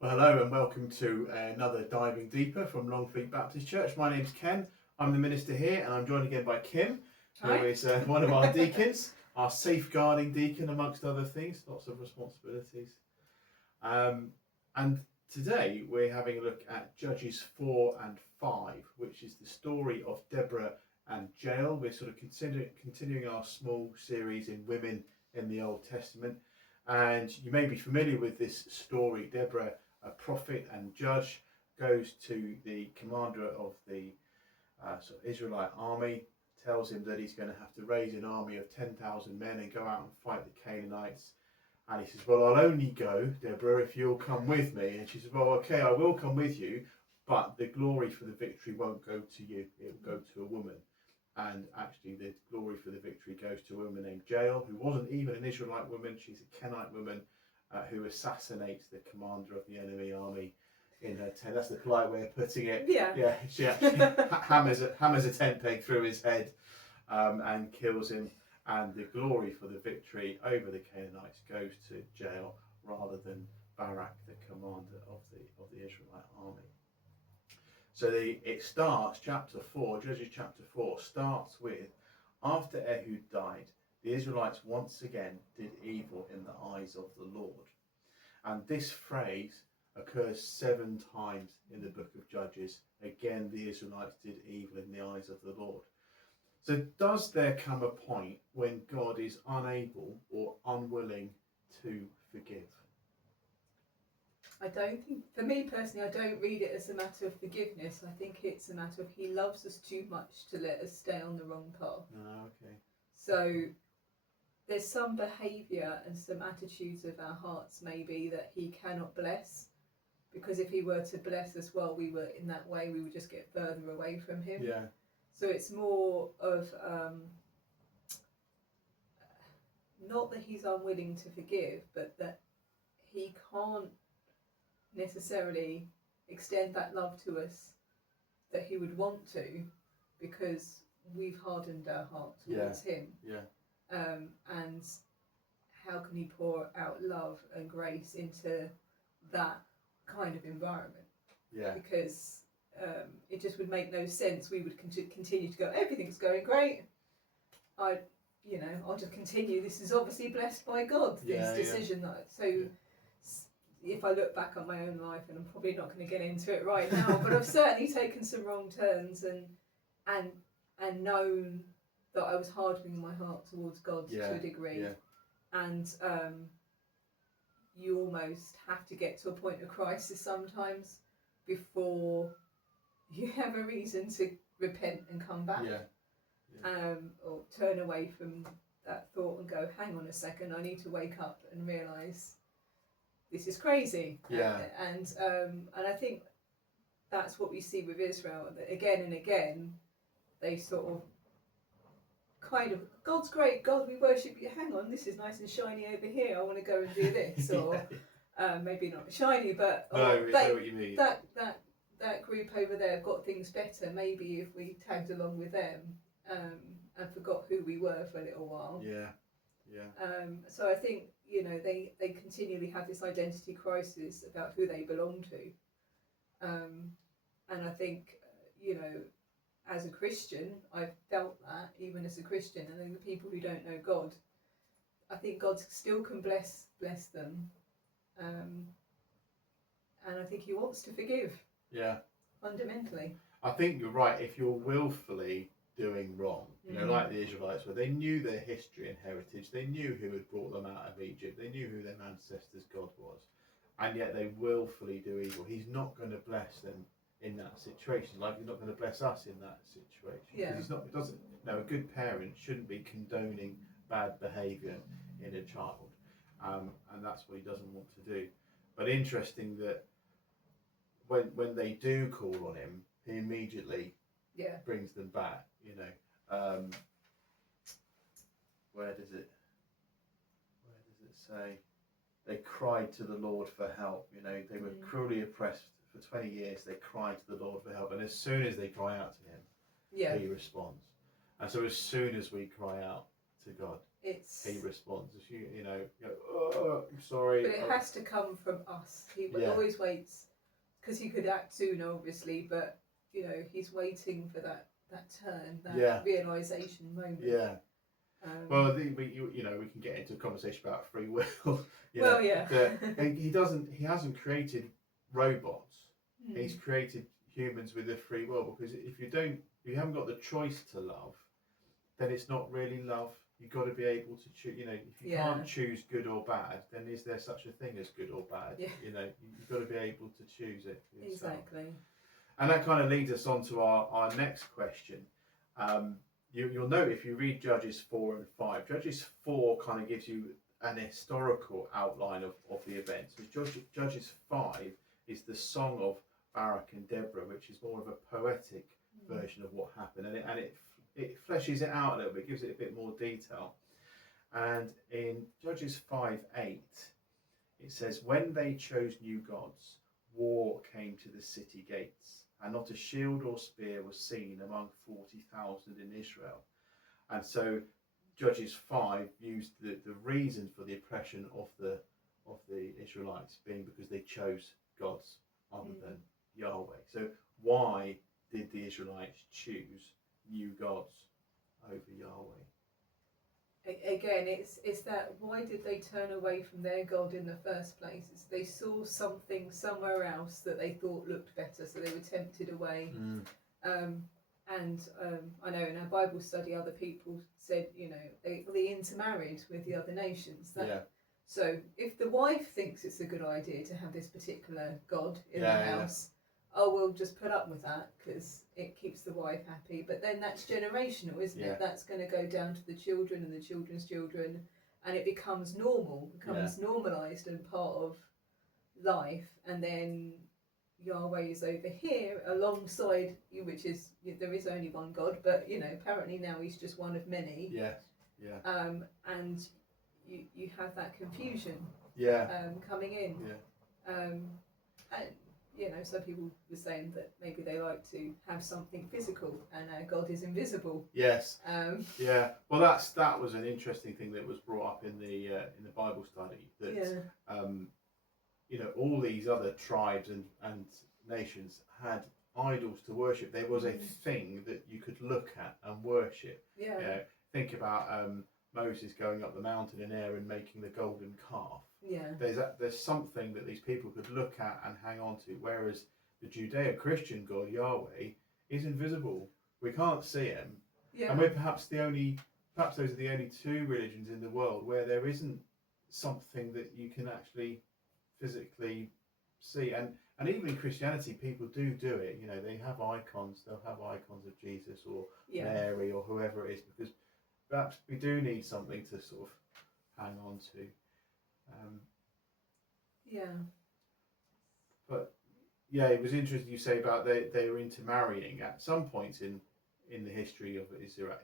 Well, hello and welcome to another Diving Deeper from Longfleet Baptist Church. My name's Ken. I'm the minister here, and I'm joined again by Kim, who Hi. is one of our deacons, our safeguarding deacon, amongst other things. Lots of responsibilities. And today we're having a look at Judges 4 and 5, which is the story of Deborah and Jael. We're sort of continuing our small series in women in the Old Testament. And you may be familiar with this story. Deborah, a prophet and judge, goes to the commander of the sort of Israelite army, tells him that he's going to have to raise an army of 10,000 men and go out and fight the Canaanites. And he says, well, I'll only go, Deborah, if you'll come with me. And she says, well, okay, I will come with you, but the glory for the victory won't go to you. It will go to a woman. And actually, the glory for the victory goes to a woman named Jael, who wasn't even an Israelite woman. She's a Kenite woman who assassinates the commander of the enemy army in her tent. That's the polite way of putting it. Yeah. She actually hammers a tent peg through his head and kills him. And the glory for the victory over the Canaanites goes to Jael rather than Barak, the commander of the Israelite army. So it starts, chapter 4, Judges chapter 4, starts with, after Ehud died, the Israelites once again did evil in the eyes of the Lord. And this phrase occurs 7 times in the book of Judges. Again, the Israelites did evil in the eyes of the Lord. So does there come a point when God is unable or unwilling to forgive? I don't think, for me personally, I don't read it as a matter of forgiveness. I think it's a matter of he loves us too much to let us stay on the wrong path. Oh, okay. So there's some behaviour and some attitudes of our hearts maybe that he cannot bless, because if he were to bless us while we were in that way, we would just get further away from him. Yeah. So it's more of not that he's unwilling to forgive, but that he can't necessarily extend that love to us that he would want to, because we've hardened our heart towards him. And how can he pour out love and grace into that kind of environment? Because it just would make no sense. We would continue to go, everything's going great, I'll just continue, this is obviously blessed by God, this decision. If I look back on my own life, and I'm probably not going to get into it right now, but I've certainly taken some wrong turns and known that I was hardening my heart towards God to a degree. And you almost have to get to a point of crisis sometimes before you have a reason to repent and come back. Or turn away from that thought and go, hang on a second, I need to wake up and realise this is crazy. And I think that's what we see with Israel, that again and again they sort of kind of, God's great, God, we worship you, hang on, this is nice and shiny over here, I want to go and do this. Or maybe not shiny, but no, I know what you mean. That group over there have got things better, maybe if we tagged along with them and forgot who we were for a little while. So I think, they continually have this identity crisis about who they belong to. And I think, as a Christian, I've felt that, even as a Christian, and then the people who don't know God, I think God still can bless them. And I think he wants to forgive. Fundamentally. I think you're right. If you're willfully doing wrong, like the Israelites were, they knew their history and heritage, they knew who had brought them out of Egypt, they knew who their ancestors' God was, and yet they willfully do evil. He's not going to bless them in that situation, like he's not going to bless us in that situation. Because a good parent shouldn't be condoning bad behaviour in a child, and that's what he doesn't want to do. But interesting that when they do call on him, he immediately brings them back. Where does it say? They cried to the Lord for help. They were cruelly oppressed for 20 years. They cried to the Lord for help, and as soon as they cry out to him, he responds. And so as soon as we cry out to God. He responds. You know, oh, I'm sorry. But it has to come from us. He always waits, because he could act sooner, obviously, but you know, he's waiting for that turn, that realization moment. Yeah. Well, you know, we can get into a conversation about free will. He hasn't created robots. He's created humans with a free will, because if you haven't got the choice to love, then it's not really love. You've got to be able to choose. You know, if you can't choose good or bad, then is there such a thing as good or bad? Yeah. You know, you've got to be able to choose it yourself. Exactly. And that kind of leads us on to our next question. You'll note if you read Judges 4 and 5, Judges 4 kind of gives you an historical outline of the events. Judges 5 is the song of Barak and Deborah, which is more of a poetic version of what happened, and it fleshes it out a little bit, gives it a bit more detail. And in Judges 5:8, it says, "When they chose new gods, war came to the city gates, and not a shield or spear was seen among 40,000 in Israel." And so Judges 5 used the reason for the oppression of the Israelites being because they chose gods other than Yahweh. So why did the Israelites choose new gods over Yahweh? Again, it's that, why did they turn away from their God in the first place? It's they saw something somewhere else that they thought looked better, so they were tempted away. I know in our Bible study, other people said, you know, they intermarried with the other nations. So if the wife thinks it's a good idea to have this particular God in the house, we'll just put up with that because it keeps the wife happy. But then that's generational, isn't it? That's going to go down to the children and the children's children, and it becomes normalised and part of life. And then Yahweh is over here alongside you, which is, there is only one God, but you know, apparently now he's just one of many. And you have that confusion coming in. And you know, some people were saying that maybe they like to have something physical, and God is invisible. Yes. Well, that was an interesting thing that was brought up in the Bible study. That you know, all these other tribes and nations had idols to worship. There was a thing that you could look at and worship. You know, think about Moses going up the mountain in Aaron making the golden calf. There's something that these people could look at and hang on to, whereas the Judeo-Christian God Yahweh is invisible. We can't see him, and we're perhaps those are the only two religions in the world where there isn't something that you can actually physically see. And even in Christianity, people do it. You know, they have icons. They'll have icons of Jesus or Mary or whoever it is, because perhaps we do need something to sort of hang on to. But it was interesting you say about they were intermarrying at some points in the history of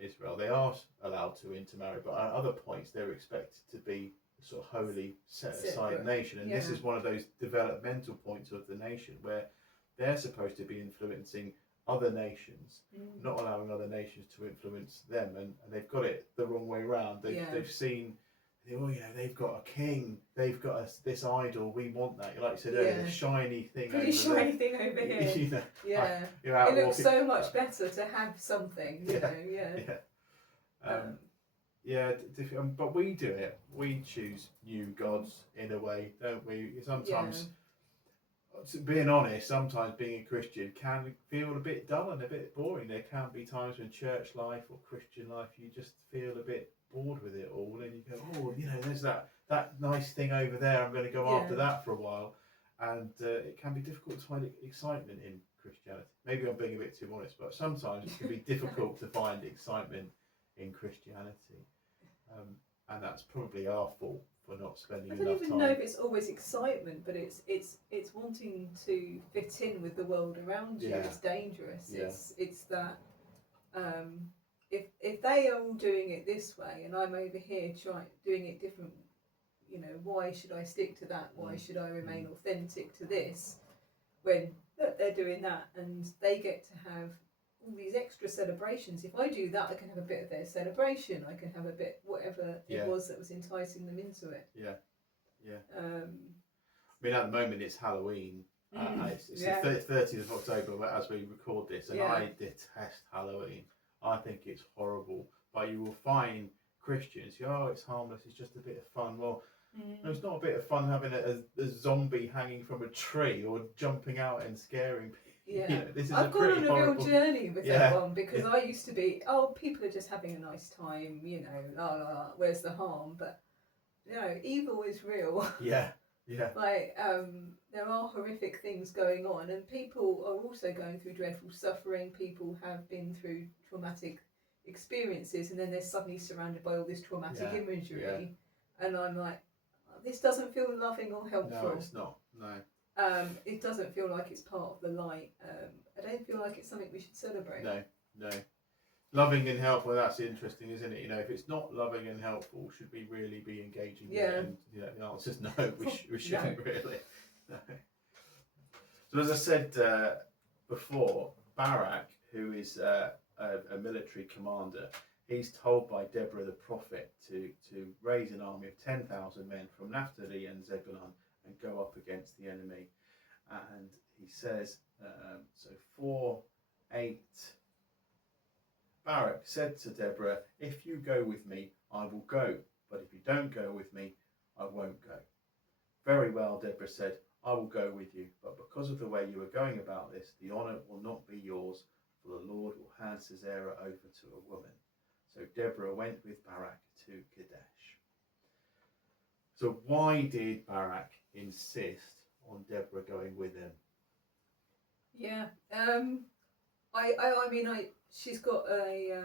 Israel. They are allowed to intermarry, but at other points they're expected to be a sort of holy, set aside nation. And this is one of those developmental points of the nation where they're supposed to be influencing other nations, not allowing other nations to influence them, and they've got it the wrong way around. They've seen, you know, they've got a king, they've got this idol, we want that. Like you said earlier, a shiny thing over here. You know, it looks so much better to have something, you know. But we do it. We choose new gods in a way, don't we? Sometimes, being honest, sometimes being a Christian can feel a bit dull and a bit boring. There can be times when church life or Christian life, you just feel a bit bored with it all, and you go, you know, there's that nice thing over there, I'm going to go after that for a while. And it can be difficult to find excitement in Christianity. Maybe I'm being a bit too honest, but sometimes it can be difficult to find excitement in Christianity. And that's probably our fault for not spending enough time. I don't even know if it's always excitement, but it's wanting to fit in with the world around you. It's dangerous. It's that if they are all doing it this way and I'm over here doing it different, you know, why should I stick to that? Why should I remain authentic to this when they're doing that and they get to have all these extra celebrations. If I do that, I can have a bit of their celebration. I can have a bit whatever it was that was enticing them into it. Yeah. I mean, at the moment it's Halloween. It's the 30th of October as we record this, and I detest Halloween. I think it's horrible. But you will find Christians, it's harmless, it's just a bit of fun. Well, no, it's not a bit of fun having a zombie hanging from a tree or jumping out and scaring people. Yeah, This is I've gone on a real journey with that one, because I used to be, people are just having a nice time, where's the harm? But evil is real. Yeah. Like there are horrific things going on, and people are also going through dreadful suffering. People have been through traumatic experiences, and then they're suddenly surrounded by all this traumatic imagery, and I'm like, this doesn't feel loving or helpful. No, it's not. No. It doesn't feel like it's part of the light. I don't feel like it's something we should celebrate. No. Loving and helpful, that's interesting, isn't it? If it's not loving and helpful, should we really be engaging with it? And the answer is no, we shouldn't really. No. So as I said before, Barak, who is a military commander, he's told by Deborah the prophet to raise an army of 10,000 men from Naphtali and Zebulun and go up against the enemy. And he says, 4:8, Barak said to Deborah, if you go with me, I will go, but if you don't go with me, I won't go. Very well, Deborah said, I will go with you, but because of the way you are going about this, the honour will not be yours, for the Lord will hand Sisera over to a woman. So Deborah went with Barak to Kadesh. So why did Barak insist on Deborah going with him? Yeah, she's got a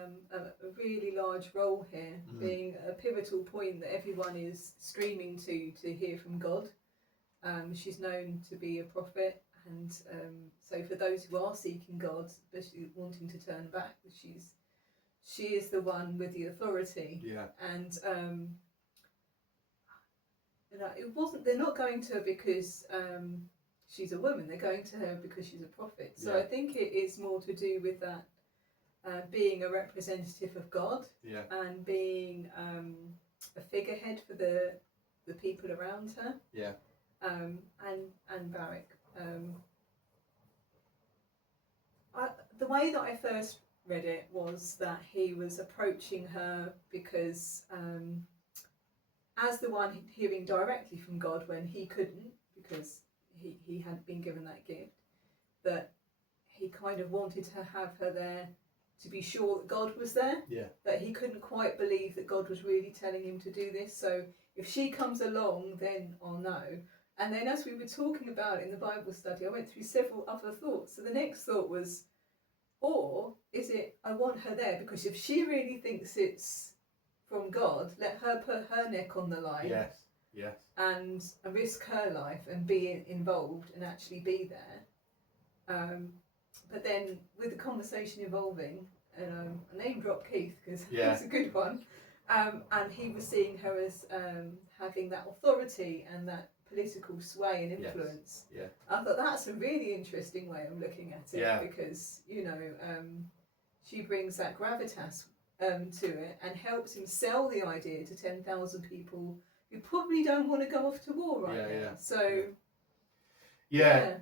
really large role here, being a pivotal point that everyone is streaming to hear from God. She's known to be a prophet, and so for those who are seeking God, especially wanting to turn back, she is the one with the authority. Yeah. And they're not going to her because she's a woman. They're going to her because she's a prophet. So I think it is more to do with that. Being a representative of God, and being a figurehead for the people around her, and Barak. The way that I first read it was that he was approaching her because, as the one hearing directly from God when he couldn't, because he hadn't been given that gift, that he kind of wanted to have her there to be sure that God was there, that he couldn't quite believe that God was really telling him to do this. So if she comes along, then I'll know. And then as we were talking about it in the Bible study, I went through several other thoughts. So the next thought was, or is it, I want her there because if she really thinks it's from God, let her put her neck on the line. Yes. And risk her life and be involved and actually be there. But then with the conversation evolving, and I name drop Keith because that's a good one, and he was seeing her as having that authority and that political sway and influence. I thought that's a really interesting way of looking at it, because she brings that gravitas to it and helps him sell the idea to 10,000 people who probably don't want to go off to war right now. So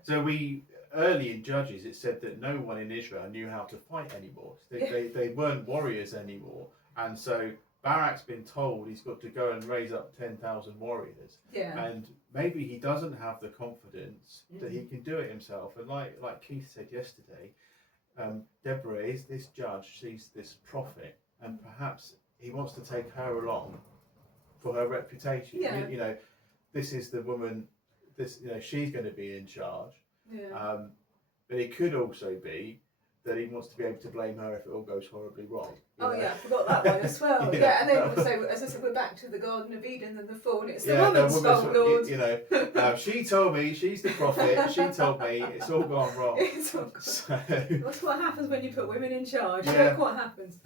so we early in Judges it said that no one in Israel knew how to fight anymore. They weren't warriors anymore, and so Barak's been told he's got to go and raise up 10,000 warriors. And maybe he doesn't have the confidence that he can do it himself. And like Keith said yesterday, Deborah is this judge, she's this prophet, and perhaps he wants to take her along for her reputation. This is the woman. She's going to be in charge. But it could also be that he wants to be able to blame her if it all goes horribly wrong. I forgot that one as well. And then also, as I said, we're back to the Garden of Eden and the fall, and it's the woman's fault, Lord. She told me, she's the prophet, she told me, it's all gone wrong. It's all gone. That's what happens when you put women in charge. Look what happens.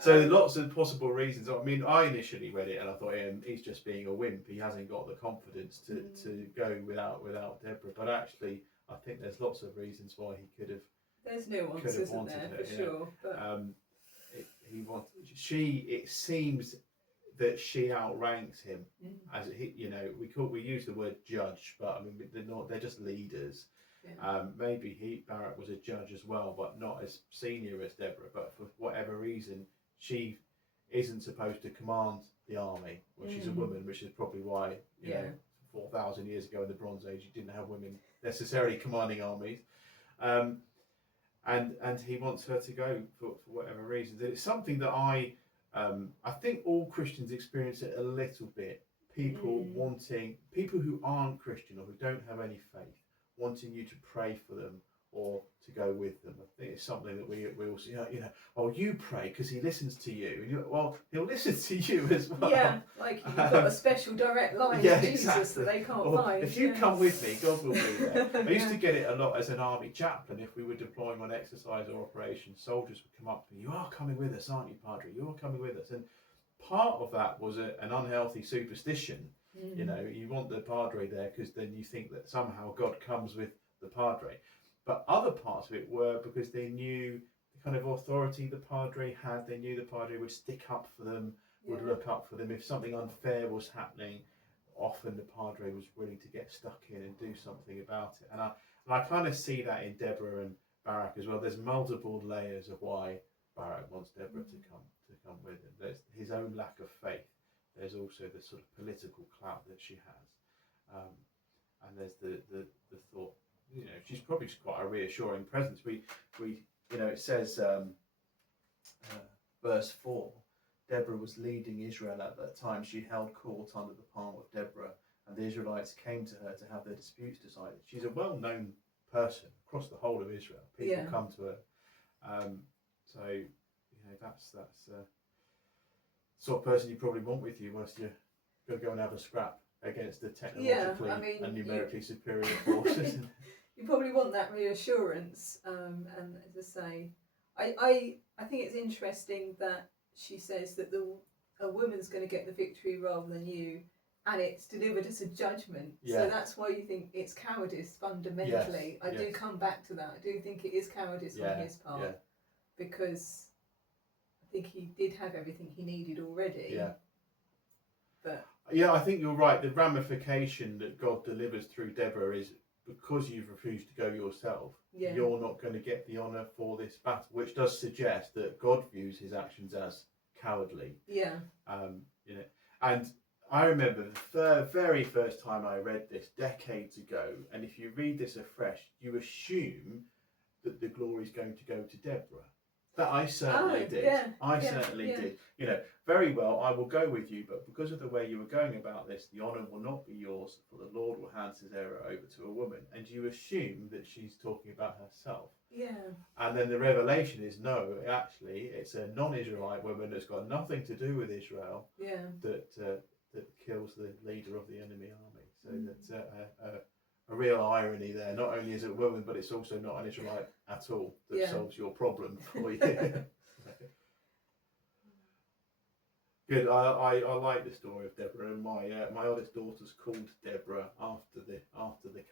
So lots of possible reasons. I mean, I initially read it and I thought he's just being a wimp. He hasn't got the confidence to go without Deborah. But actually, I think there's lots of reasons why he could have. There's nuance, isn't there, for sure. But it seems that she outranks him as he, we use the word judge, but I mean they're just leaders. Yeah. Maybe Barak was a judge as well, but not as senior as Deborah. But for whatever reason, she isn't supposed to command the army. Well, she's a woman, which is probably why 4,000 years ago in the Bronze Age, you didn't have women necessarily commanding armies. And he wants her to go for whatever reasons. It's something that I think all Christians experience it a little bit. People who aren't Christian or who don't have any faith, wanting you to pray for them or to go with them. I think it's something that we all see. You pray because he listens to you, and he'll listen to you as well. Yeah, like you've got a special direct line to Jesus that they can't find. If you come with me, God will be there. I used to get it a lot as an army chaplain. If we were deploying on exercise or operation, soldiers would come up to me. You are coming with us, aren't you, Padre? You are coming with us. And part of that was an unhealthy superstition. You want the Padre there because then you think that somehow God comes with the Padre. But other parts of it were because they knew the kind of authority the Padre had. They knew the Padre would stick up for them, would look up for them. If something unfair was happening, often the Padre was willing to get stuck in and do something about it. And I kind of see that in Deborah and Barak as well. There's multiple layers of why Barak wants Deborah to come with him. There's his own lack of faith. There's also the sort of political clout that she has, and there's the thought. She's probably just quite a reassuring presence. It says, verse 4, Deborah was leading Israel at that time. She held court under the palm of Deborah, and the Israelites came to her to have their disputes decided. She's a well-known person across the whole of Israel. People come to her. That's the sort of person you probably want with you once you're going to go and have a scrap against the technologically and numerically superior forces. You probably want that reassurance. And as I say, I think it's interesting that she says that a woman's going to get the victory rather than you, and it's delivered as a judgment. Yeah. So that's why you think it's cowardice fundamentally. Yes. I do come back to that. I do think it is cowardice on his part, because I think he did have everything he needed already. Yeah. But I think you're right. The ramification that God delivers through Deborah is because you've refused to go yourself, you're not going to get the honour for this battle, which does suggest that God views his actions as cowardly. Yeah. And I remember the very first time I read this decades ago, and if you read this afresh, you assume that the glory is going to go to Deborah. That I certainly did. Yeah, I certainly did. Very well, I will go with you, but because of the way you were going about this, the honour will not be yours, for the Lord will hand his error over to a woman. And you assume that she's talking about herself. Yeah. And then the revelation is no, actually, it's a non-Israelite woman that's got nothing to do with Israel. Yeah. That kills the leader of the enemy army. So that's a real irony there. Not only is it a woman, but it's also not an Israelite at all that solves your problem for you. Good. I like the story of Deborah, and my oldest daughter's called Deborah after the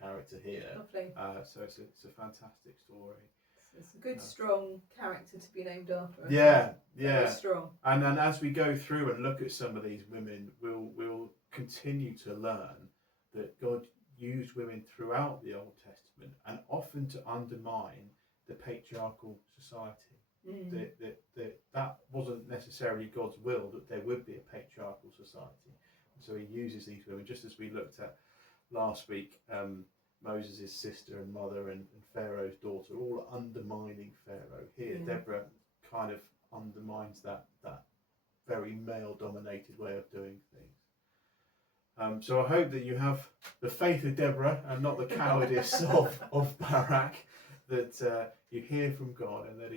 character here. Lovely. So it's a fantastic story. It's a good, strong character to be named after. Yeah. Very strong. And then as we go through and look at some of these women, we'll continue to learn that God used women throughout the Old Testament, and often to undermine the patriarchal society. That wasn't necessarily God's will, that there would be a patriarchal society. And so he uses these women, just as we looked at last week, Moses' sister and mother and Pharaoh's daughter, all undermining Pharaoh. Here, Deborah kind of undermines that very male-dominated way of doing things. So I hope that you have the faith of Deborah and not the cowardice of Barak, that you hear from God, and that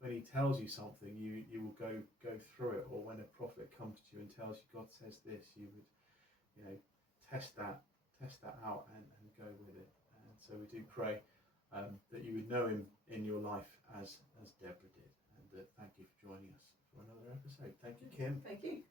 when he tells you something, you will go through it, or when a prophet comes to you and tells you God says this, you would test that out and go with it. And so we do pray that you would know him in your life as Deborah did. And thank you for joining us for another episode. Thank you, Kim. Thank you.